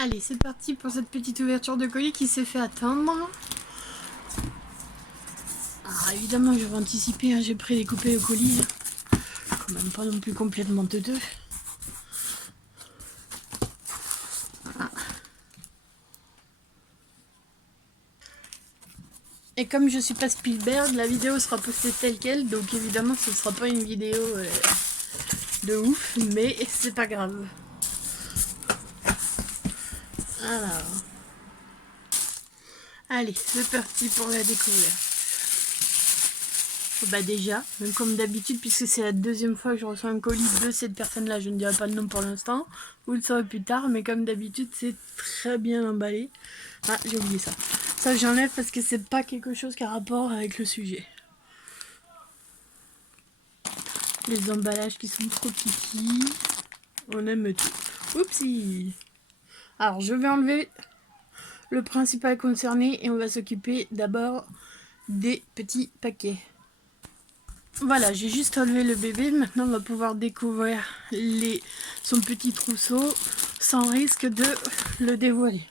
Allez, c'est parti pour cette petite ouverture de colis qui s'est fait attendre. Alors évidemment, je vais anticiper, hein, j'ai prédécoupé le colis. Quand même pas non plus complètement teuteux. Voilà. Et comme je suis pas Spielberg, la vidéo sera postée telle quelle, donc évidemment ce sera pas une vidéo de ouf, mais c'est pas grave. Alors, allez, c'est parti pour la découverte. Bah déjà, comme d'habitude, puisque c'est la deuxième fois que je reçois un colis de cette personne-là, je ne dirai pas le nom pour l'instant, vous le saurez plus tard, mais comme d'habitude, c'est très bien emballé. Ah, j'ai oublié ça. Ça, j'enlève parce que c'est pas quelque chose qui a rapport avec le sujet. Les emballages qui sont trop kiki, on aime tout. Oupsie. Alors, je vais enlever le principal concerné et on va s'occuper d'abord des petits paquets. Voilà, j'ai juste enlevé le bébé. Maintenant, on va pouvoir découvrir son petit trousseau sans risque de le dévoiler.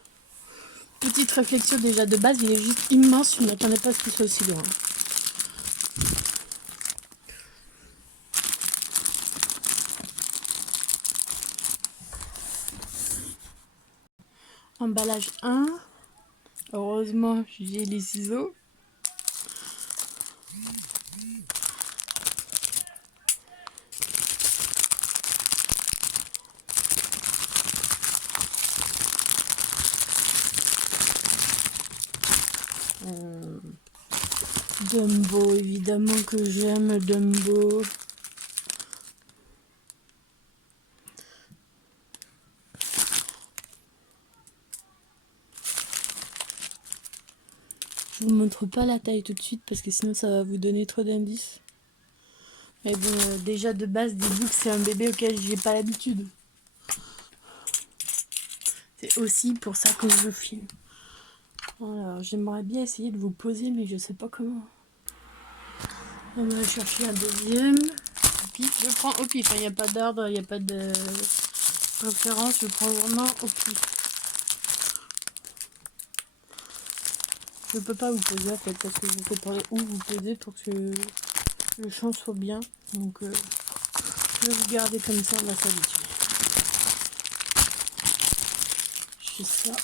Petite réflexion déjà de base, il est juste immense. Je ne m'attendais pas à ce qu'il soit aussi grand. Emballage 1. Heureusement, j'ai les ciseaux. Dumbo, évidemment que j'aime Dumbo. Je vous montre pas la taille tout de suite parce que sinon ça va vous donner trop d'indices. Mais bon, déjà de base, dites-vous que c'est un bébé auquel j'ai pas l'habitude. C'est aussi pour ça que je filme. Alors, j'aimerais bien essayer de vous poser, mais je sais pas comment. On va chercher un deuxième. Je prends au pif, il n'y a pas d'ordre, il n'y a pas de référence, je prends vraiment au pif. Je peux pas vous poser en fait, parce que je sais pas où vous poser pour que le champ soit bien. Donc, je vais vous garder comme ça, on va s'habituer. Je fais ça.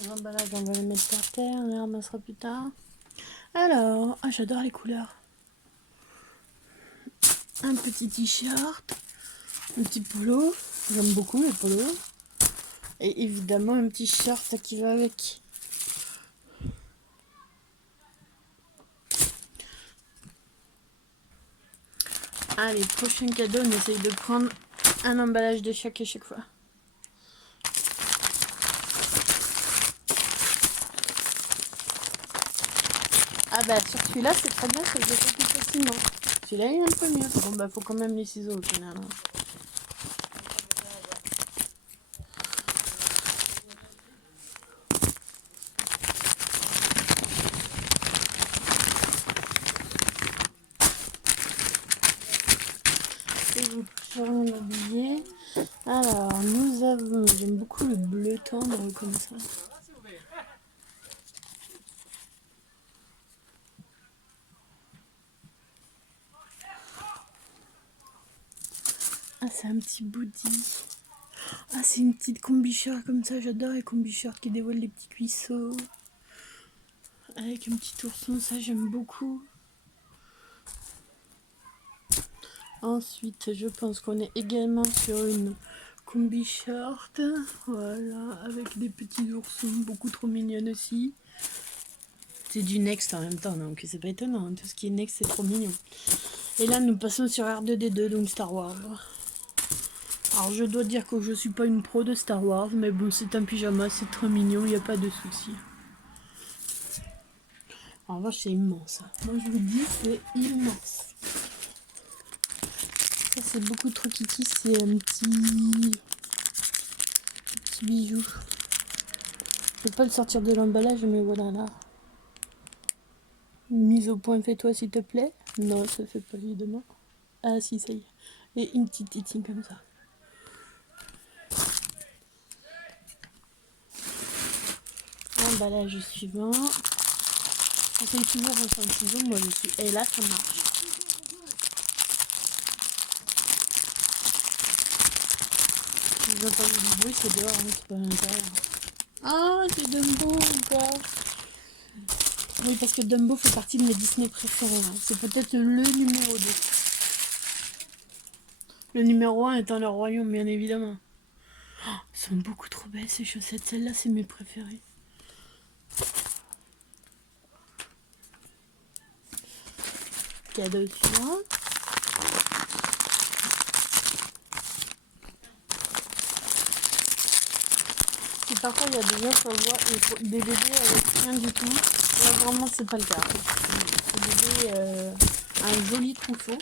Les emballages, on va les mettre par terre, on les ramassera plus tard. Alors, j'adore les couleurs. Un petit t-shirt, un petit polo, j'aime beaucoup les polos. Et évidemment un petit short qui va avec. Allez, prochain cadeau, on essaye de prendre un emballage de chaque à chaque fois. Ah bah sur celui-là c'est très bien, ça se défait plus facilement. Celui-là il est un peu mieux. Bon bah faut quand même les ciseaux au final. Et vous, je vais rien oublier. Alors nous avons, j'aime beaucoup le bleu tendre comme ça. Ah c'est un petit body. Ah c'est une petite combi-shirt comme ça, j'adore les combi-shirts qui dévoilent les petits cuisseaux. Avec un petit ourson, ça j'aime beaucoup. Ensuite, je pense qu'on est également sur une combi short, voilà, avec des petits oursons, beaucoup trop mignonnes aussi. C'est du Next en même temps, donc c'est pas étonnant, tout ce qui est Next c'est trop mignon. Et là nous passons sur R2D2, donc Star Wars. Alors je dois dire que je suis pas une pro de Star Wars, mais bon c'est un pyjama, c'est trop mignon, il n'y a pas de souci. En revanche c'est immense, moi je vous dis c'est immense. Ça c'est beaucoup trop kiki, c'est un petit bijou. Je vais pas le sortir de l'emballage, mais voilà là. Mise au point, fais-toi s'il te plaît. Non, ça fait pas évidemment. Ah si, ça y est. Et une petite tétine comme ça. emballage suivant. J'essaye toujours un ciseau, moi aussi. Et là, ça marche. Si vous entendez du bruit, c'est dehors, hein, c'est pas à l'intérieur. Ah, c'est Dumbo encore. Oui, parce que Dumbo fait partie de mes Disney préférés. Hein. C'est peut-être le numéro 2. Le numéro 1 étant le royaume, bien évidemment. Oh, elles sont beaucoup trop belles ces chaussettes. Celles-là, c'est mes préférées. Cadeau suivant. Et parfois, il y a des gens qui envoient des bébés avec rien du tout. Là, vraiment, c'est pas le cas. Ce bébé a un joli trousseau.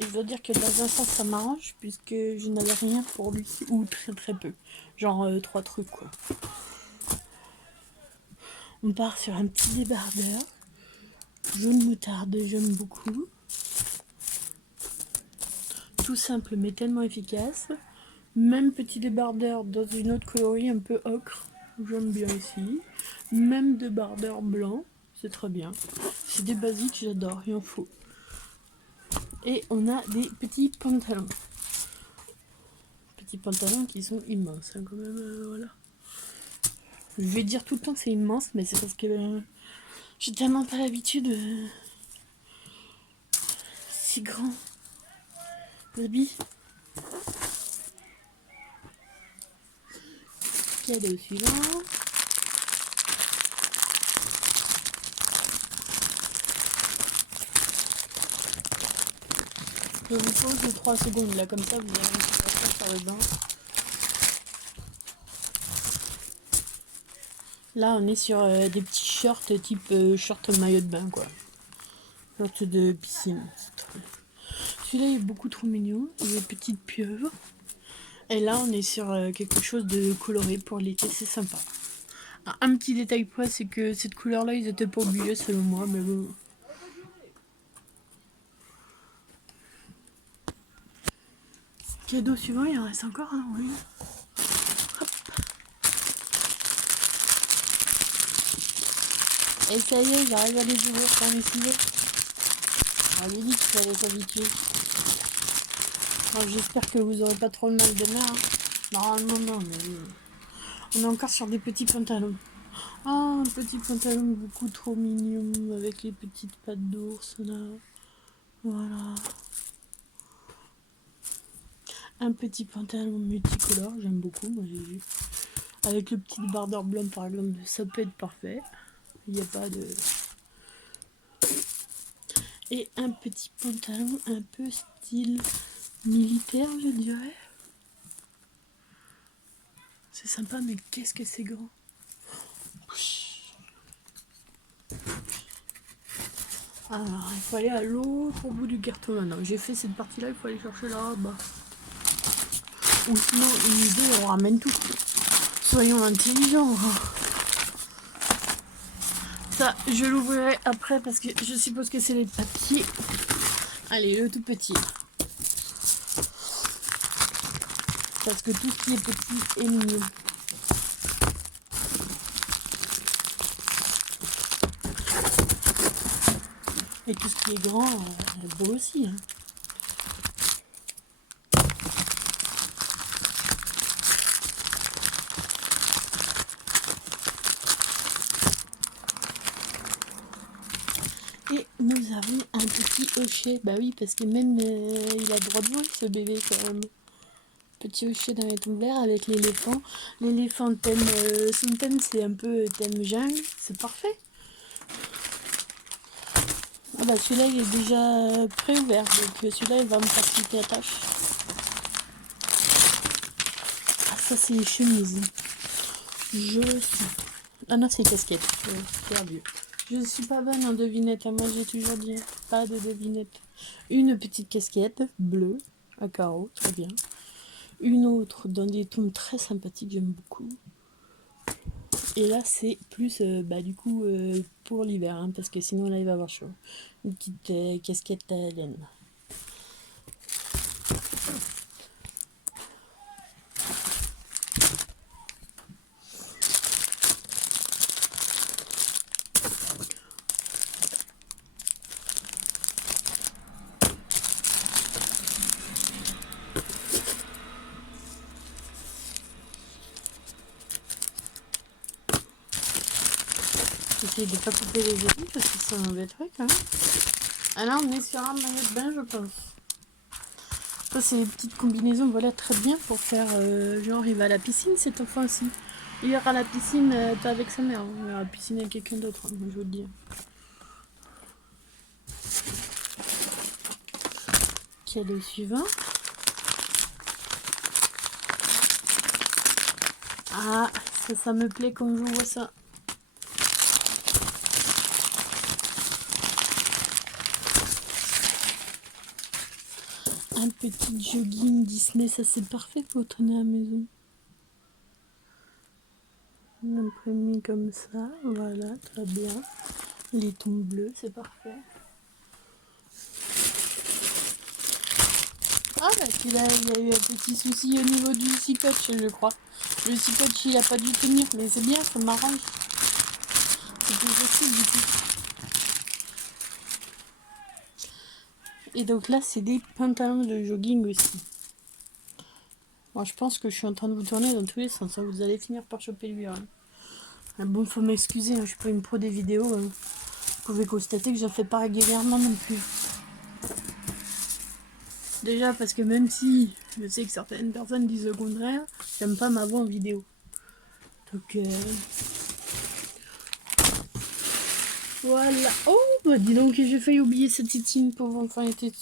Et je dois dire que dans un sens, ça m'arrange, puisque je n'avais rien pour lui, ou très très peu. Genre 3 trucs, quoi. On part sur un petit débardeur. Jaune moutarde, j'aime beaucoup. Tout simple, mais tellement efficace. Même petit débardeur dans une autre coloris, un peu ocre. J'aime bien aussi. Même débardeur blanc, c'est très bien. C'est des basiques, j'adore, il en faut. Et on a des petits pantalons. Petits pantalons qui sont immenses, hein, quand même, voilà. Je vais dire tout le temps que c'est immense, mais c'est parce que j'ai tellement pas l'habitude. Si grand. L'habit. Cadeau suivant. Je vous pose 3 secondes là, comme ça vous avez un petit peu sur le bain. Là on est sur des petits shorts type short maillot de bain quoi. Short de piscine. Celui-là il est beaucoup trop mignon, il est petite pieuvre. Et là on est sur quelque chose de coloré pour l'été, c'est sympa. Un petit détail près, c'est que cette couleur là ils étaient pas obligés selon moi, mais bon. Cadeau suivant, il en reste encore un, oui. Hop. Et ça y est, j'arrive à les ouvrir sans les ciseaux. On avait dit qu'il fallait s'habituer. J'espère que vous aurez pas trop le mal de mer. Hein. Normalement non, mais on est encore sur des petits pantalons. Oh, un petit pantalon beaucoup trop mignon avec les petites pattes d'ours là. Voilà. Un petit pantalon multicolore, j'aime beaucoup, moi j'ai vu. Avec le petit bardeur blanc par exemple, ça peut être parfait. Il n'y a pas de... Et un petit pantalon un peu style militaire, je dirais. C'est sympa, mais qu'est-ce que c'est grand. Alors, il faut aller à l'autre bout du carton maintenant. J'ai fait cette partie-là, il faut aller chercher là-bas. Ou sinon, une idée, on ramène tout. Soyons intelligents. Ça, je l'ouvrirai après parce que je suppose que c'est les papiers. Allez, le tout petit. Parce que tout ce qui est petit est mignon. Et tout ce qui est grand, est beau aussi. Hein. Et nous avons un petit hochet. Bah oui, parce que même il a droit de jouer ce bébé quand même. Petit hochet d'un laiton vert avec l'éléphant. L'éléphant thème, son thème c'est un peu thème jungle. C'est parfait. Ah bah celui-là il est déjà pré-ouvert. Donc celui-là il va me faciliter la tâche. Ah ça c'est les chemises. Ah non c'est les casquettes. Super vieux. Je suis pas bonne en devinette, moi j'ai toujours dit, pas de devinette. Une petite casquette bleue à carreaux, très bien. Une autre dans des tons très sympathiques, j'aime beaucoup. Et là c'est plus du coup pour l'hiver, hein, parce que sinon là il va avoir chaud. Une petite casquette à laine. essayer de pas couper les habits parce que ça m'embêterait quand même. Ah là, on est sur un maillot de bain, je pense. Ça, c'est des petites combinaisons, voilà, très bien pour faire genre il va à la piscine cet enfant-ci. Il ira à la piscine pas avec sa mère, il ira à la piscine avec quelqu'un d'autre, hein, je vous le dis. Qui est le suivant? Ah, ça me plaît quand je vois ça. Un petit jogging Disney, ça c'est parfait pour traîner à la maison. Imprimé comme ça, voilà, très bien. Les tons bleus, c'est parfait. Ah bah celui-là, il y a eu un petit souci au niveau du scotch, je crois. Le scotch, il a pas dû tenir, mais c'est bien, ça m'arrange. C'est plus facile du coup. Et donc là, c'est des pantalons de jogging aussi. Moi, je pense que je suis en train de vous tourner dans tous les sens. Hein. Vous allez finir par choper lui. Hein. Ah bon, faut m'excuser, hein, je suis pas une pro des vidéos. Hein. Vous pouvez constater que je ne fais pas régulièrement non plus. Déjà parce que même si je sais que certaines personnes disent le contraire, j'aime pas ma voix en vidéo. Donc voilà. Oh bah dis donc, j'ai failli oublier cette tétine, pauvre enfant, elle était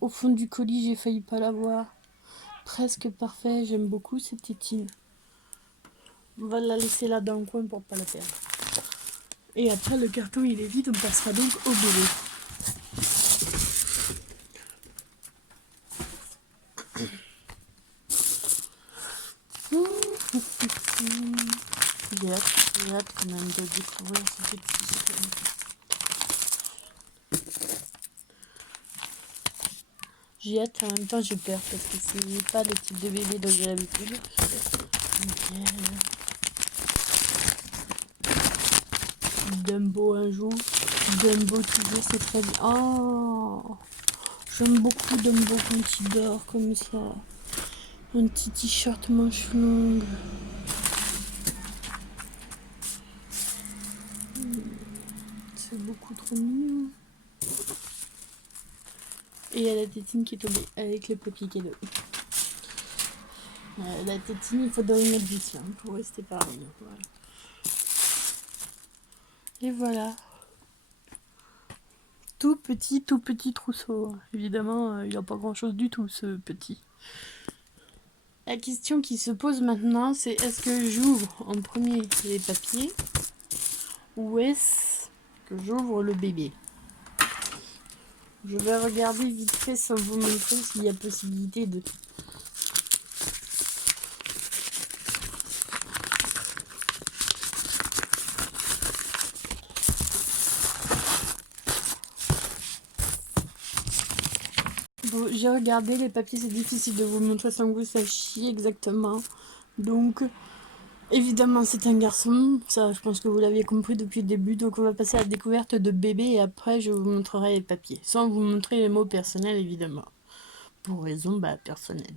au fond du colis, j'ai failli pas la voir. Presque parfait, j'aime beaucoup cette tétine. On va la laisser là dans le coin pour pas la perdre. Et après le carton il est vide, on passera donc au bébé. J'ai hâte quand même de découvrir ce petit système. J'ai hâte, en même temps j'ai peur parce que c'est pas le type de bébé dont j'ai l'habitude. Dumbo un jour, Dumbo toujours c'est très bien. Oh, j'aime beaucoup Dumbo quand il dort comme ça. Un petit t-shirt manche longue. C'est beaucoup trop mignon. Et il y a la tétine qui est tombée avec le papier cadeau. La tétine, il faudrait y mettre du sien pour rester pareil. Voilà. Et voilà. Tout petit trousseau. Évidemment, il n'y a pas grand chose du tout, ce petit. La question qui se pose maintenant, c'est est-ce que j'ouvre en premier les papiers ou est-ce que j'ouvre le bébé? Je vais regarder vite fait sans vous montrer s'il y a possibilité de... Bon, j'ai regardé les papiers, c'est difficile de vous montrer sans que vous sachiez exactement. Donc, évidemment, c'est un garçon. Ça, je pense que vous l'aviez compris depuis le début. Donc, on va passer à la découverte de bébé et après, je vous montrerai les papiers. Sans vous montrer les mots personnels, évidemment. Pour raison personnelle.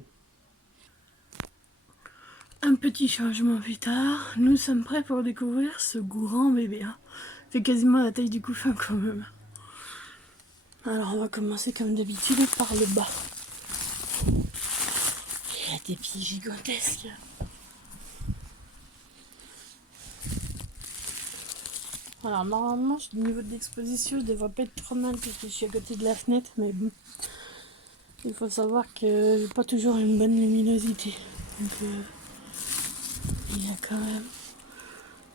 Un petit changement plus tard. Nous sommes prêts pour découvrir ce grand bébé. Hein. C'est quasiment la taille du couffin quand même. Alors, on va commencer comme d'habitude par le bas. Il y a des pieds gigantesques. Alors normalement, au niveau de l'exposition, je devrais pas être trop mal puisque je suis à côté de la fenêtre, mais bon. Il faut savoir que j'ai pas toujours une bonne luminosité. Donc il y a quand même...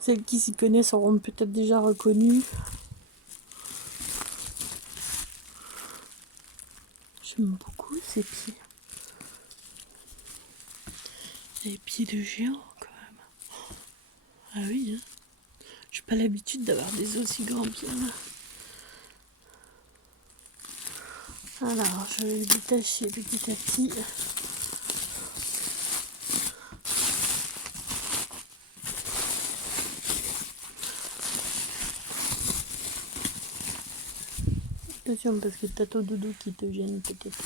Celles qui s'y connaissent auront peut-être déjà reconnu. J'aime beaucoup ces pieds. Les pieds de géant quand même. Ah oui, hein. J'ai pas l'habitude d'avoir des aussi grands pieds là. Alors, je vais le détacher petit à petit. Attention parce que t'as ton doudou qui te gêne peut-être.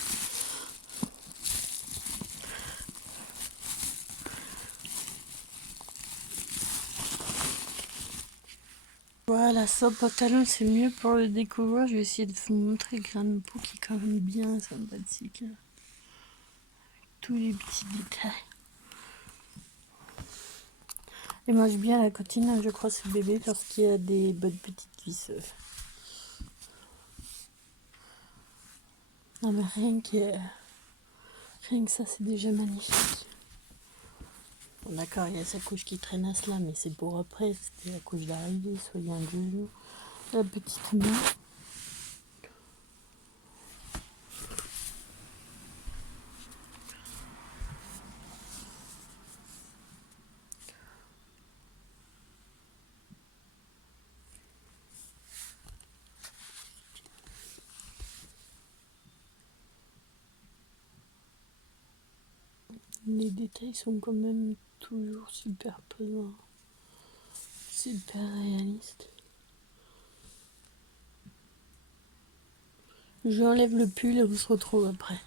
Voilà, ça, pantalon, c'est mieux pour le découvrir. Je vais essayer de vous montrer le grain de peau qui est quand même bien sympathique. Tous les petits détails. Il mange bien la cantine, je crois, ce bébé, parce qu'il a des bonnes petites cuisses. Non, mais rien que ça, c'est déjà magnifique. Bon, d'accord, il y a sa couche qui traînasse là, mais c'est pour après. C'était la couche d'arrivée, soyez un joujou. La petite main. Les détails sont quand même toujours super pesants, super réalistes. J'enlève le pull et on se retrouve après.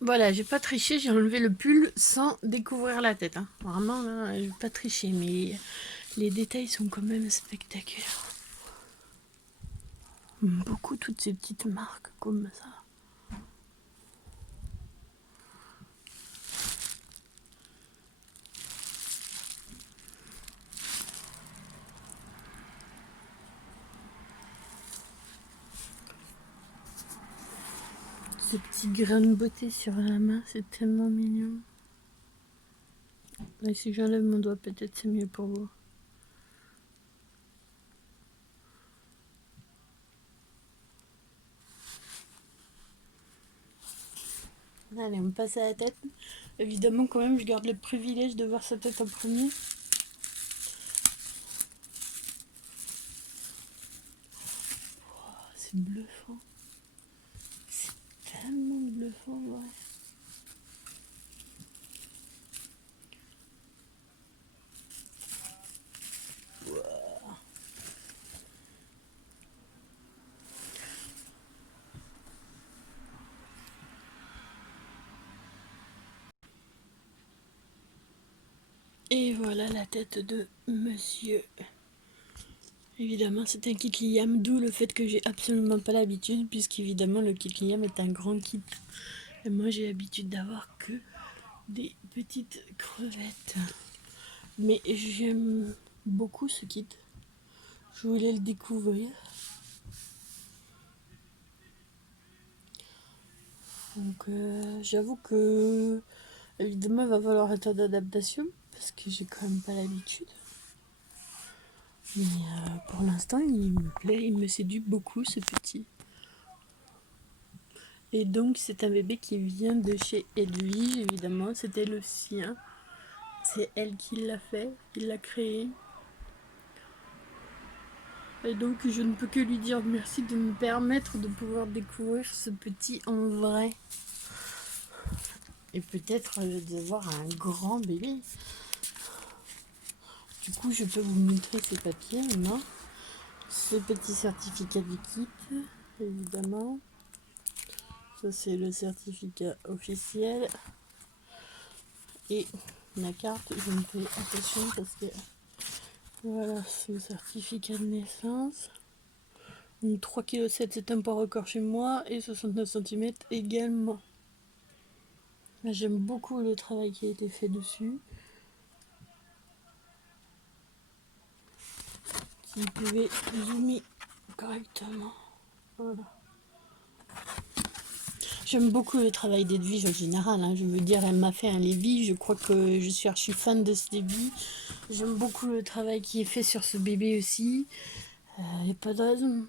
Voilà, j'ai pas triché, j'ai enlevé le pull sans découvrir la tête. Hein. Vraiment, là, j'ai pas triché, mais les détails sont quand même spectaculaires. Beaucoup toutes ces petites marques comme ça. Ce petit grain de beauté sur la main, c'est tellement mignon. Et si j'enlève mon doigt, peut-être c'est mieux pour vous. Allez, on passe à la tête. Évidemment, quand même, je garde le privilège de voir sa tête en premier. Oh, c'est bluffant. C'est tellement bluffant, ouais. Et voilà la tête de monsieur. Évidemment, c'est un kit Liam, d'où le fait que j'ai absolument pas l'habitude, puisqu'évidemment, le kit Liam est un grand kit. Et moi, j'ai l'habitude d'avoir que des petites crevettes. Mais j'aime beaucoup ce kit. Je voulais le découvrir. Donc, j'avoue que, évidemment, il va falloir un temps d'adaptation, parce que j'ai quand même pas l'habitude. Mais pour l'instant, il me plaît, il me séduit beaucoup ce petit. Et donc, c'est un bébé qui vient de chez Edwige, évidemment. C'était le sien. C'est elle qui l'a fait, qui l'a créé. Et donc, je ne peux que lui dire merci de me permettre de pouvoir découvrir ce petit en vrai. Et peut-être de voir un grand bébé. Du coup, je peux vous montrer ces papiers maintenant. Ce petit certificat du kit, évidemment. Ça, c'est le certificat officiel. Et la carte, je me fais attention parce que voilà, c'est le certificat de naissance. 3,7 kg, c'est un poids record chez moi et 69 cm également. J'aime beaucoup le travail qui a été fait dessus. Si vous pouvez zoomer correctement. Voilà. J'aime beaucoup le travail d'Edwige en général. Hein. Je veux dire, elle m'a fait un Lévi. Je crois que je suis archi fan de ce Lévi. J'aime beaucoup le travail qui est fait sur ce bébé aussi. Il n'y a pas de raison.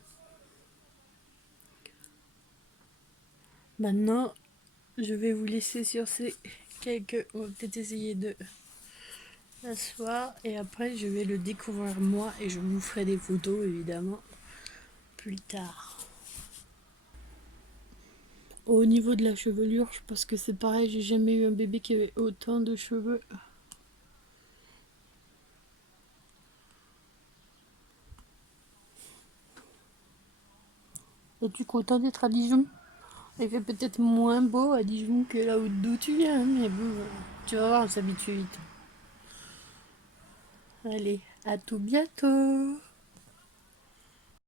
Maintenant, je vais vous laisser sur ces quelques... On va peut-être essayer de s'asseoir. Et après, je vais le découvrir moi. Et je vous ferai des photos, évidemment, plus tard. Au niveau de la chevelure, je pense que c'est pareil. J'ai jamais eu un bébé qui avait autant de cheveux. Es-tu content d'être à Dijon? Il fait peut-être moins beau à Dijon que là d'où tu viens, mais bon, tu vas voir, on s'habitue vite. Allez, à tout bientôt!